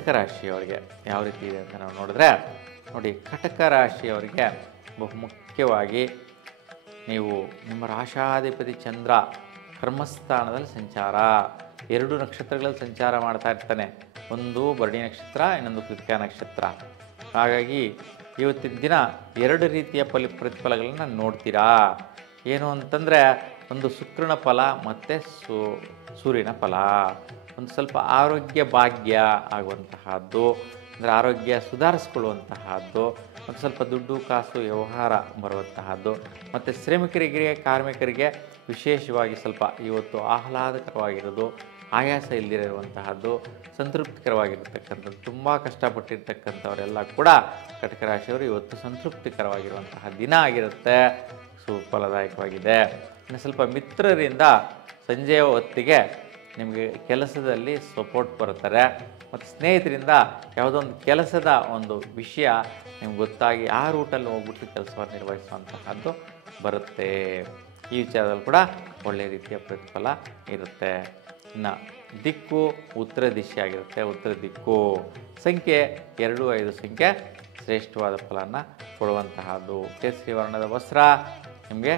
ಕಟಕ ರಾಶಿಯವರಿಗೆ ಯಾವ ರೀತಿ ಇದೆ ಅಂತ ನಾವು ನೋಡಿದ್ರೆ ನೋಡಿ, ಕಟಕ ರಾಶಿಯವರಿಗೆ ಬಹುಮುಖ್ಯವಾಗಿ ನೀವು ನಿಮ್ಮ ರಾಶಾಧಿಪತಿ ಚಂದ್ರ ಕರ್ಮಸ್ಥಾನದಲ್ಲಿ ಸಂಚಾರ, 2 ನಕ್ಷತ್ರಗಳಲ್ಲಿ ಸಂಚಾರ ಮಾಡ್ತಾ ಇರ್ತಾನೆ. ಒಂದು ಭರಣಿ ನಕ್ಷತ್ರ, ಇನ್ನೊಂದು ಕೃತಿಕಾ ನಕ್ಷತ್ರ. ಹಾಗಾಗಿ ಇವತ್ತಿನ ದಿನ 2 ರೀತಿಯ ಪ್ರತಿಫಲಗಳನ್ನು ನೋಡ್ತೀರಾ. ಏನು ಅಂತಂದರೆ, ಒಂದು ಶುಕ್ರನ ಫಲ ಮತ್ತು ಸೂರ್ಯನ ಫಲ. ಒಂದು ಸ್ವಲ್ಪ ಆರೋಗ್ಯ ಭಾಗ್ಯ ಆಗುವಂತಹದ್ದು, ಅಂದರೆ ಆರೋಗ್ಯ ಸುಧಾರಿಸ್ಕೊಳ್ಳುವಂತಹದ್ದು, ಮತ್ತು ಸ್ವಲ್ಪ ದುಡ್ಡು ಕಾಸು ವ್ಯವಹಾರ ಬರುವಂತಹದ್ದು, ಮತ್ತು ಶ್ರಮಿಕರಿಗೆ ಕಾರ್ಮಿಕರಿಗೆ ವಿಶೇಷವಾಗಿ ಸ್ವಲ್ಪ ಇವತ್ತು ಆಹ್ಲಾದಕರವಾಗಿರೋದು, ಆಯಾಸ ಇಲ್ಲದಿರುವಂತಹದ್ದು, ಸಂತೃಪ್ತಿಕರವಾಗಿರ್ತಕ್ಕಂಥದ್ದು. ತುಂಬ ಕಷ್ಟಪಟ್ಟಿರ್ತಕ್ಕಂಥವರೆಲ್ಲ ಕೂಡ ಕಟಕ ರಾಶಿಯವರು ಇವತ್ತು ಸಂತೃಪ್ತಿಕರವಾಗಿರುವಂತಹ ದಿನ ಆಗಿರುತ್ತೆ. ಸುಫಲದಾಯಕವಾಗಿದೆ. ಇನ್ನು ಸ್ವಲ್ಪ ಮಿತ್ರರಿಂದ ಸಂಜೆಯ ಹೊತ್ತಿಗೆ ನಿಮಗೆ ಕೆಲಸದಲ್ಲಿ ಸಪೋರ್ಟ್ ಬರ್ತಾರೆ, ಮತ್ತು ಸ್ನೇಹಿತರಿಂದ ಯಾವುದೋ ಒಂದು ಕೆಲಸದ ಒಂದು ವಿಷಯ ನಿಮ್ಗೆ ಗೊತ್ತಾಗಿ ಆ ರೂಟಲ್ಲಿ ಹೋಗ್ಬಿಟ್ಟು ಕೆಲಸವನ್ನು ನಿರ್ವಹಿಸುವಂತಹದ್ದು ಬರುತ್ತೆ. ಈ ವಿಚಾರದಲ್ಲಿ ಕೂಡ ಒಳ್ಳೆಯ ರೀತಿಯ ಪ್ರತಿಫಲ ಇರುತ್ತೆ. ಇನ್ನು ದಿಕ್ಕು ಉತ್ತರ ದಿಶೆ ಆಗಿರುತ್ತೆ. ಉತ್ತರ ದಿಕ್ಕು ಸಂಖ್ಯೆ 2, 5 ಸಂಖ್ಯೆ ಶ್ರೇಷ್ಠವಾದ ಫಲನ ಕೊಡುವಂತಹದ್ದು. ಕೇಸರಿ ವರ್ಣದ ವಸ್ತ್ರ ನಿಮಗೆ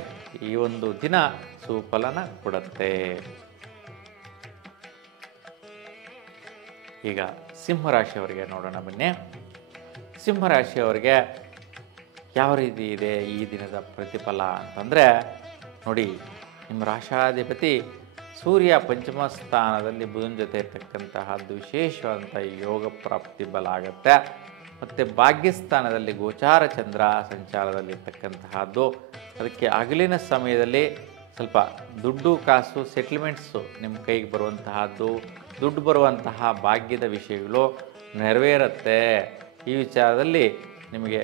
ಈ ಒಂದು ದಿನ ಸುಫಲನ ಕೊಡುತ್ತೆ. ಈಗ ಸಿಂಹರಾಶಿಯವರಿಗೆ ನೋಡೋಣ ಬನ್ನಿ. ಸಿಂಹರಾಶಿಯವರಿಗೆ ಯಾವ ರೀತಿ ಇದೆ ಈ ದಿನದ ಪ್ರತಿಫಲ ಅಂತಂದರೆ ನೋಡಿ, ನಿಮ್ಮ ರಾಶಾಧಿಪತಿ ಸೂರ್ಯ ಪಂಚಮ ಸ್ಥಾನದಲ್ಲಿ ಬುಧನ ಜೊತೆ ಇರ್ತಕ್ಕಂತಹದ್ದು ವಿಶೇಷವಾದಂಥ ಯೋಗ ಪ್ರಾಪ್ತಿ ಬಲ ಆಗುತ್ತೆ. ಮತ್ತು ಭಾಗ್ಯಸ್ಥಾನದಲ್ಲಿ ಗೋಚಾರ ಚಂದ್ರ ಸಂಚಾರದಲ್ಲಿರ್ತಕ್ಕಂತಹದ್ದು. ಅದಕ್ಕೆ ಹಗಲಿನ ಸಮಯದಲ್ಲಿ ಸ್ವಲ್ಪ ದುಡ್ಡು ಕಾಸು ಸೆಟ್ಲ್ಮೆಂಟ್ಸು ನಿಮ್ಮ ಕೈಗೆ ಬರುವಂತಹದ್ದು, ದುಡ್ಡು ಬರುವಂತಹ ಭಾಗ್ಯದ ವಿಷಯಗಳು ನೆರವೇರುತ್ತೆ. ಈ ವಿಚಾರದಲ್ಲಿ ನಿಮಗೆ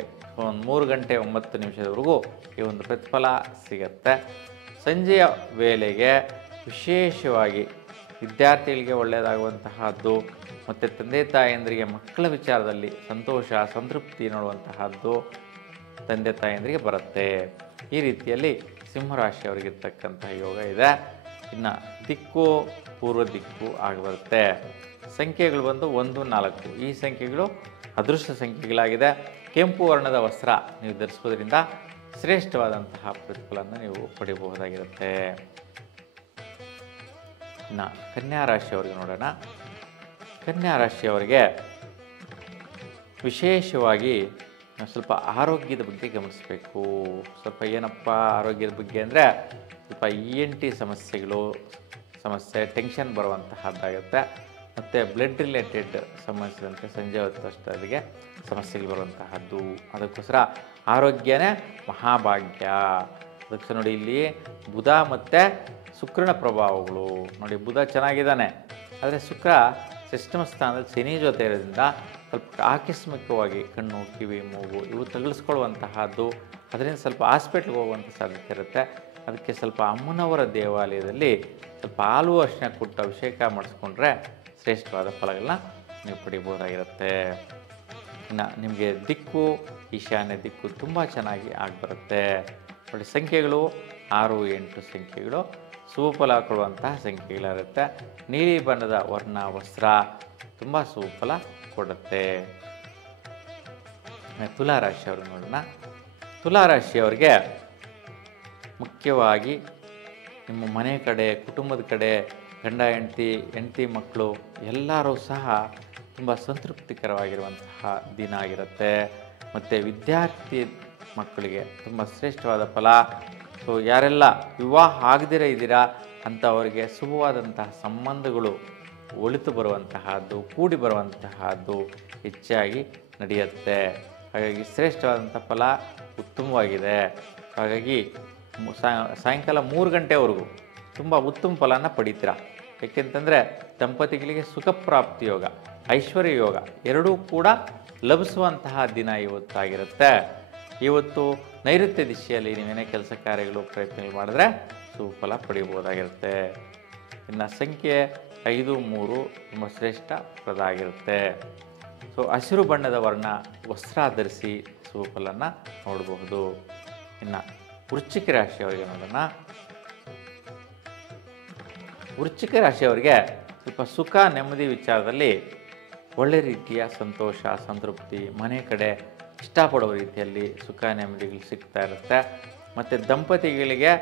ಒಂದು 3 ಗಂಟೆ 9 ನಿಮಿಷದವರೆಗೂ ಈ ಒಂದು ಪ್ರತಿಫಲ ಸಿಗುತ್ತೆ. ಸಂಜೆಯ ವೇಳೆಗೆ ವಿಶೇಷವಾಗಿ ವಿದ್ಯಾರ್ಥಿಗಳಿಗೆ ಒಳ್ಳೆಯದಾಗುವಂತಹದ್ದು, ಮತ್ತು ತಂದೆ ತಾಯಂದರಿಗೆ ಮಕ್ಕಳ ವಿಚಾರದಲ್ಲಿ ಸಂತೋಷ ಸಂತೃಪ್ತಿ ನೋಡುವಂತಹದ್ದು ತಂದೆ ತಾಯಂದರಿಗೆ ಬರುತ್ತೆ. ಈ ರೀತಿಯಲ್ಲಿ ಸಿಂಹರಾಶಿಯವರಿಗಿರ್ತಕ್ಕಂತಹ ಯೋಗ ಇದೆ. ಇನ್ನು ದಿಕ್ಕು ಪೂರ್ವ ದಿಕ್ಕು ಆಗಿಬರುತ್ತೆ. ಸಂಖ್ಯೆಗಳು ಬಂದು 1, 4. ಈ ಸಂಖ್ಯೆಗಳು ಅದೃಷ್ಟ ಸಂಖ್ಯೆಗಳಾಗಿದೆ. ಕೆಂಪು ವರ್ಣದ ವಸ್ತ್ರ ನೀವು ಧರಿಸೋದ್ರಿಂದ ಶ್ರೇಷ್ಠವಾದಂತಹ ಪ್ರತಿಫಲವನ್ನು ನೀವು ಪಡೆಯಬಹುದಾಗಿರುತ್ತೆ. ಇನ್ನು ಕನ್ಯಾ ರಾಶಿಯವರಿಗೆ ನೋಡೋಣ. ಕನ್ಯಾ ರಾಶಿಯವರಿಗೆ ವಿಶೇಷವಾಗಿ ಸ್ವಲ್ಪ ಆರೋಗ್ಯದ ಬಗ್ಗೆ ಗಮನಿಸಬೇಕು. ಸ್ವಲ್ಪ ಏನಪ್ಪ ಆರೋಗ್ಯದ ಬಗ್ಗೆ ಅಂದರೆ ಸ್ವಲ್ಪ ENT ಸಮಸ್ಯೆ ಟೆನ್ಷನ್ ಬರುವಂತಹದ್ದಾಗುತ್ತೆ. ಮತ್ತು ಬ್ಲಡ್ ರಿಲೇಟೆಡ್ ಸಂಬಂಧಿಸಿದಂತೆ ಸಂಜೆ ಹೊತ್ತಷ್ಟರಿಗೆ ಸಮಸ್ಯೆಗಳು ಬರುವಂತಹದ್ದು. ಅದಕ್ಕೋಸ್ಕರ ಆರೋಗ್ಯನೇ ಮಹಾಭಾಗ್ಯ. ಅದಕ್ಕೆ ನೋಡಿ, ಇಲ್ಲಿ ಬುಧ ಮತ್ತು ಶುಕ್ರನ ಪ್ರಭಾವಗಳು ನೋಡಿ. ಬುಧ ಚೆನ್ನಾಗಿದ್ದಾನೆ, ಆದರೆ ಶುಕ್ರ ಷಷ್ಠಮ ಸ್ಥಾನದಲ್ಲಿ ಶನಿ ಜೊತೆ ಇರೋದ್ರಿಂದ ಸ್ವಲ್ಪ ಆಕಸ್ಮಿಕವಾಗಿ ಕಣ್ಣು ಕಿವಿ ಮೂಗು ಇವು ತಗುಲಿಸ್ಕೊಳ್ಳುವಂತಹದ್ದು. ಅದರಿಂದ ಸ್ವಲ್ಪ ಹಾಸ್ಪಿಟ್ಲ್ಗೆ ಹೋಗುವಂಥ ಸಾಧ್ಯತೆ ಇರುತ್ತೆ. ಅದಕ್ಕೆ ಸ್ವಲ್ಪ ಅಮ್ಮನವರ ದೇವಾಲಯದಲ್ಲಿ ಸ್ವಲ್ಪ ಹಾಲು ಅರಿಶಿನ ಕೊಟ್ಟು ಅಭಿಷೇಕ ಮಾಡಿಸ್ಕೊಂಡ್ರೆ ಶ್ರೇಷ್ಠವಾದ ಫಲಗಳನ್ನ ನೀವು ಪಡಿಬೋದಾಗಿರುತ್ತೆ. ಇನ್ನು ನಿಮಗೆ ದಿಕ್ಕು ಈಶಾನ್ಯ ದಿಕ್ಕು ತುಂಬ ಚೆನ್ನಾಗಿ ಆಗಿಬರುತ್ತೆ. ನೋಡಿ, ಸಂಖ್ಯೆಗಳು 6, 8 ಸಂಖ್ಯೆಗಳು ಸುಫಲ ಕೊಡುವಂತಹ ಸಂಖ್ಯೆಗಳಿರುತ್ತೆ. ನೀಲಿ ಬಣ್ಣದ ವರ್ಣ ವಸ್ತ್ರ ತುಂಬ ಸುಫಲ ಕೊಡುತ್ತೆ. ತುಲಾರಾಶಿಯವ್ರಿಗೆ ನೋಡೋಣ. ತುಲಾರಾಶಿಯವರಿಗೆ ಮುಖ್ಯವಾಗಿ ನಿಮ್ಮ ಮನೆ ಕಡೆ, ಕುಟುಂಬದ ಕಡೆ, ಗಂಡ ಹೆಂಡತಿ ಮಕ್ಕಳು ಎಲ್ಲರೂ ಸಹ ತುಂಬ ಸಂತೃಪ್ತಿಕರವಾಗಿರುವಂತಹ ದಿನ ಆಗಿರುತ್ತೆ. ಮತ್ತು ವಿದ್ಯಾರ್ಥಿ ಮಕ್ಕಳಿಗೆ ತುಂಬ ಶ್ರೇಷ್ಠವಾದ ಫಲ. ಸೊ ಯಾರೆಲ್ಲ ವಿವಾಹ ಆಗದಿರ ಇದ್ದೀರಾ ಅಂಥವರಿಗೆ ಶುಭವಾದಂತಹ ಸಂಬಂಧಗಳು ಒಳಿತು ಬರುವಂತಹದ್ದು, ಕೂಡಿ ಬರುವಂತಹದ್ದು ಹೆಚ್ಚಾಗಿ ನಡೆಯುತ್ತೆ. ಹಾಗಾಗಿ ಶ್ರೇಷ್ಠವಾದಂಥ ಫಲ ಉತ್ತಮವಾಗಿದೆ. ಹಾಗಾಗಿ ಸಾಯಂಕಾಲ 3 ಗಂಟೆವರೆಗೂ ತುಂಬ ಉತ್ತಮ ಫಲನ ಪಡಿತೀರ. ಏಕೆಂತಂದರೆ ದಂಪತಿಗಳಿಗೆ ಸುಖ ಪ್ರಾಪ್ತಿ ಯೋಗ, ಐಶ್ವರ್ಯ ಯೋಗ ಎರಡೂ ಕೂಡ ಲಭಿಸುವಂತಹ ದಿನ ಇವತ್ತಾಗಿರುತ್ತೆ. ಇವತ್ತು ನೈಋತ್ಯ ದಿಶೆಯಲ್ಲಿ ನೀವೇನೇ ಕೆಲಸ ಕಾರ್ಯಗಳು ಪ್ರಯತ್ನಗಳು ಮಾಡಿದ್ರೆ ಸುಫಲ ಪಡೆಯಬಹುದಾಗಿರುತ್ತೆ. ಇನ್ನು ಸಂಖ್ಯೆ 5, 3 ತುಂಬ ಶ್ರೇಷ್ಠಪ್ರದ ಆಗಿರುತ್ತೆ. ಸೊ ಹಸಿರು ಬಣ್ಣದ ವರ್ಣ ವಸ್ತ್ರ ಧರಿಸಿ ಸುಫಲನ ನೋಡಬಹುದು. ಇನ್ನು ವೃಶ್ಚಿಕ ರಾಶಿಯವರಿಗೆ ನೋಡೋಣ. ವೃಶ್ಚಿಕ ರಾಶಿಯವರಿಗೆ ಸ್ವಲ್ಪ ಸುಖ ನೆಮ್ಮದಿ ವಿಚಾರದಲ್ಲಿ ಒಳ್ಳೆ ರೀತಿಯ ಸಂತೋಷ, ಸಂತೃಪ್ತಿ, ಮನೆ ಕಡೆ ಇಷ್ಟಪಡುವ ರೀತಿಯಲ್ಲಿ ಸುಖ ನೆಮ್ಮದಿಗಳು ಸಿಗ್ತಾ ಇರುತ್ತೆ. ಮತ್ತು ದಂಪತಿಗಳಿಗೆ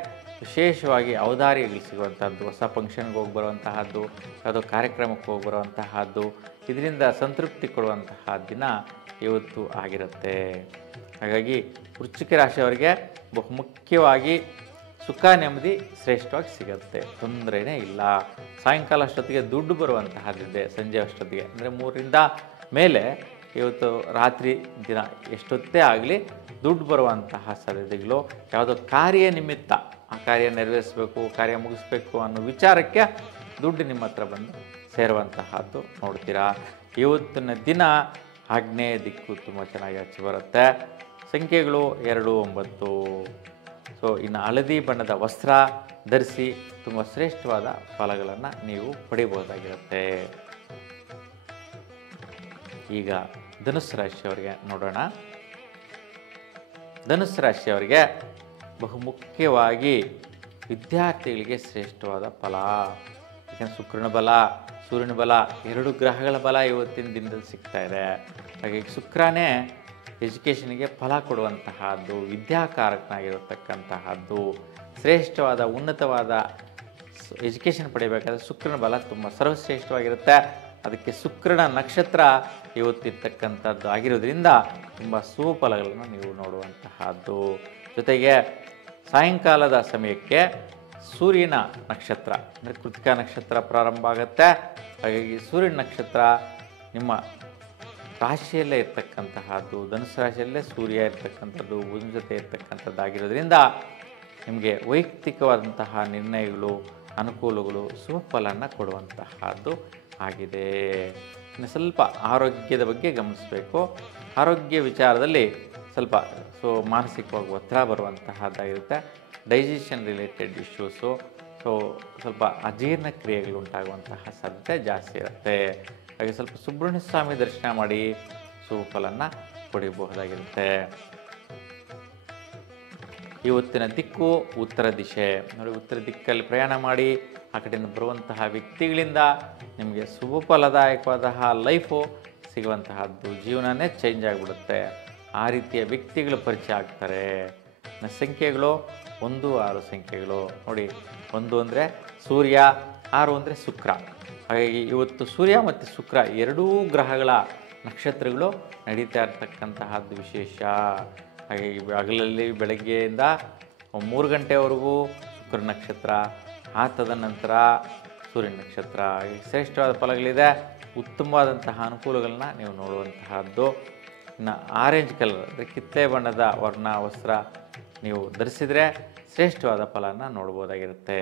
ವಿಶೇಷವಾಗಿ ಔದಾರ್ಯಗಳು ಸಿಗುವಂಥದ್ದು, ಹೊಸ ಫಂಕ್ಷನ್ಗೆ ಹೋಗಿ ಬರುವಂತಹದ್ದು, ಯಾವುದೋ ಕಾರ್ಯಕ್ರಮಕ್ಕೆ ಹೋಗಿ ಬರುವಂತಹದ್ದು, ಇದರಿಂದ ಸಂತೃಪ್ತಿ ಕೊಡುವಂತಹ ದಿನ ಇವತ್ತು ಆಗಿರುತ್ತೆ. ಹಾಗಾಗಿ ವೃಶ್ಚಿಕ ರಾಶಿಯವರಿಗೆ ಬಹುಮುಖ್ಯವಾಗಿ ಸುಖ ನೆಮ್ಮದಿ ಶ್ರೇಷ್ಠವಾಗಿ ಸಿಗುತ್ತೆ, ತೊಂದರೆನೇ ಇಲ್ಲ. ಸಾಯಂಕಾಲ ಅಷ್ಟೊತ್ತಿಗೆ ದುಡ್ಡು ಬರುವಂತಹದ್ದಿದೆ, ಸಂಜೆ ಅಷ್ಟೊತ್ತಿಗೆ ಅಂದರೆ 3ರಿಂದ ಮೇಲೆ ಇವತ್ತು ರಾತ್ರಿ ದಿನ ಎಷ್ಟೊತ್ತೇ ಆಗಲಿ ದುಡ್ಡು ಬರುವಂತಹ ಸಾಧ್ಯತೆಗಳು, ಯಾವುದೋ ಕಾರ್ಯ ನಿಮಿತ್ತ ಆ ಕಾರ್ಯ ನೆರವೇರಿಸಬೇಕು, ಕಾರ್ಯ ಮುಗಿಸ್ಬೇಕು ಅನ್ನೋ ವಿಚಾರಕ್ಕೆ ದುಡ್ಡು ನಿಮ್ಮ ಹತ್ರ ಬಂದು ಸೇರುವಂತಹದ್ದು ನೋಡ್ತೀರಾ. ಇವತ್ತಿನ ದಿನ ಆಗ್ನೇಯ ದಿಕ್ಕು ತುಂಬ ಚೆನ್ನಾಗಿ ಹಚ್ಚಿ ಬರುತ್ತೆ. ಸಂಖ್ಯೆಗಳು 2, 9. ಸೊ ಇನ್ನು ಹಳದಿ ಬಣ್ಣದ ವಸ್ತ್ರ ಧರಿಸಿ ತುಂಬ ಶ್ರೇಷ್ಠವಾದ ಫಲಗಳನ್ನು ನೀವು ಪಡಿಬೋದಾಗಿರುತ್ತೆ. ಈಗ ಧನುಸ್ಸು ರಾಶಿಯವರಿಗೆ ನೋಡೋಣ. ಧನುಸ್ಸು ರಾಶಿಯವರಿಗೆ ಬಹುಮುಖ್ಯವಾಗಿ ವಿದ್ಯಾರ್ಥಿಗಳಿಗೆ ಶ್ರೇಷ್ಠವಾದ ಫಲ. ಯಾಕೆಂದರೆ ಶುಕ್ರನ ಬಲ, ಸೂರ್ಯನ ಬಲ, 2 ಗ್ರಹಗಳ ಬಲ ಇವತ್ತಿನ ದಿನದಲ್ಲಿ ಸಿಗ್ತಾ ಇದೆ. ಹಾಗಾಗಿ ಶುಕ್ರನೇ ಎಜುಕೇಷನ್ಗೆ ಫಲ ಕೊಡುವಂತಹದ್ದು, ವಿದ್ಯಾಕಾರಕನಾಗಿರತಕ್ಕಂತಹದ್ದು, ಶ್ರೇಷ್ಠವಾದ ಉನ್ನತವಾದ ಎಜುಕೇಷನ್ ಪಡಿಬೇಕಾದ್ರೆ ಶುಕ್ರನ ಬಲ ತುಂಬ ಸರ್ವಶ್ರೇಷ್ಠವಾಗಿರುತ್ತೆ. ಅದಕ್ಕೆ ಶುಕ್ರನ ನಕ್ಷತ್ರ ಇವತ್ತಿರ್ತಕ್ಕಂಥದ್ದು ಆಗಿರೋದ್ರಿಂದ ತುಂಬ ಸುಫಲಗಳನ್ನು ನೀವು ನೋಡುವಂತಹದ್ದು. ಜೊತೆಗೆ ಸಾಯಂಕಾಲದ ಸಮಯಕ್ಕೆ ಸೂರ್ಯನ ನಕ್ಷತ್ರ ಅಂದರೆ ಕೃತಿಕಾ ನಕ್ಷತ್ರ ಪ್ರಾರಂಭ ಆಗುತ್ತೆ. ಹಾಗಾಗಿ ಸೂರ್ಯನ ನಕ್ಷತ್ರ ನಿಮ್ಮ ರಾಶಿಯಲ್ಲೇ ಇರ್ತಕ್ಕಂತಹದ್ದು, ಧನುಸ್ಸು ರಾಶಿಯಲ್ಲೇ ಸೂರ್ಯ ಇರ್ತಕ್ಕಂಥದ್ದು, ಬುಧನ ಜೊತೆ ಇರ್ತಕ್ಕಂಥದ್ದಾಗಿರೋದ್ರಿಂದ ನಿಮಗೆ ವೈಯಕ್ತಿಕವಾದಂತಹ ನಿರ್ಣಯಗಳು, ಅನುಕೂಲಗಳು, ಸುಫಲನ ಕೊಡುವಂತಹದ್ದು ಆಗಿದೆ. ಇನ್ನು ಸ್ವಲ್ಪ ಆರೋಗ್ಯದ ಬಗ್ಗೆ ಗಮನಿಸಬೇಕು. ಆರೋಗ್ಯ ವಿಚಾರದಲ್ಲಿ ಸ್ವಲ್ಪ ಮಾನಸಿಕವಾಗಿ ಒತ್ತಡ ಬರುವಂತಹದ್ದಾಗಿರುತ್ತೆ. ಡೈಜೆಷನ್ ರಿಲೇಟೆಡ್ ಇಶ್ಯೂಸು, ಸ್ವಲ್ಪ ಅಜೀರ್ಣ ಕ್ರಿಯೆಗಳು ಉಂಟಾಗುವಂತಹ ಸಾಧ್ಯತೆ ಜಾಸ್ತಿ ಇರುತ್ತೆ. ಹಾಗೆ ಸ್ವಲ್ಪ ಸುಬ್ರಹ್ಮಣ್ಯ ಸ್ವಾಮಿ ದರ್ಶನ ಮಾಡಿ ಸುಫಲನ ಪಡೆಯಬಹುದಾಗಿರುತ್ತೆ. ಇವತ್ತಿನ ದಿಕ್ಕು ಉತ್ತರ ದಿಶೆ. ನೋಡಿ, ಉತ್ತರ ದಿಕ್ಕಲ್ಲಿ ಪ್ರಯಾಣ ಮಾಡಿ ಆ ಕಡೆಯಿಂದ ಬರುವಂತಹ ವ್ಯಕ್ತಿಗಳಿಂದ ನಿಮಗೆ ಶುಭ ಫಲದಾಯಕವಾದಂತಹ ಲೈಫು ಸಿಗುವಂತಹದ್ದು, ಜೀವನನೇ ಚೇಂಜ್ ಆಗಿಬಿಡುತ್ತೆ. ಆ ರೀತಿಯ ವ್ಯಕ್ತಿಗಳು ಪರಿಚಯ ಆಗ್ತಾರೆ. ಸಂಖ್ಯೆಗಳು 1, 6 ಸಂಖ್ಯೆಗಳು. ನೋಡಿ, 1 ಅಂದರೆ ಸೂರ್ಯ, 6 ಅಂದರೆ ಶುಕ್ರ. ಹಾಗಾಗಿ ಇವತ್ತು ಸೂರ್ಯ ಮತ್ತು ಶುಕ್ರ 2 ಗ್ರಹಗಳ ನಕ್ಷತ್ರಗಳು ನಡೀತಾ ಇರ್ತಕ್ಕಂತಹದ್ದು ವಿಶೇಷ. ಹಾಗಾಗಿ ಹಗಲಲ್ಲಿ ಬೆಳಗ್ಗೆಯಿಂದ 3 ಗಂಟೆವರೆಗೂ ಶುಕ್ರ ನಕ್ಷತ್ರ, ಆ ತದನಂತರ ಸೂರ್ಯ ನಕ್ಷತ್ರ. ಶ್ರೇಷ್ಠವಾದ ಫಲಗಳಿದೆ, ಉತ್ತಮವಾದಂತಹ ಅನುಕೂಲಗಳನ್ನ ನೀವು ನೋಡುವಂತಹದ್ದು. ಇನ್ನು ಆರೆಂಜ್ ಕಲರ್ ಅಂದರೆ ಕಿತ್ತಳೆ ಬಣ್ಣದ ವರ್ಣ ವಸ್ತ್ರ ನೀವು ಧರಿಸಿದರೆ ಶ್ರೇಷ್ಠವಾದ ಫಲನ ನೋಡ್ಬೋದಾಗಿರುತ್ತೆ.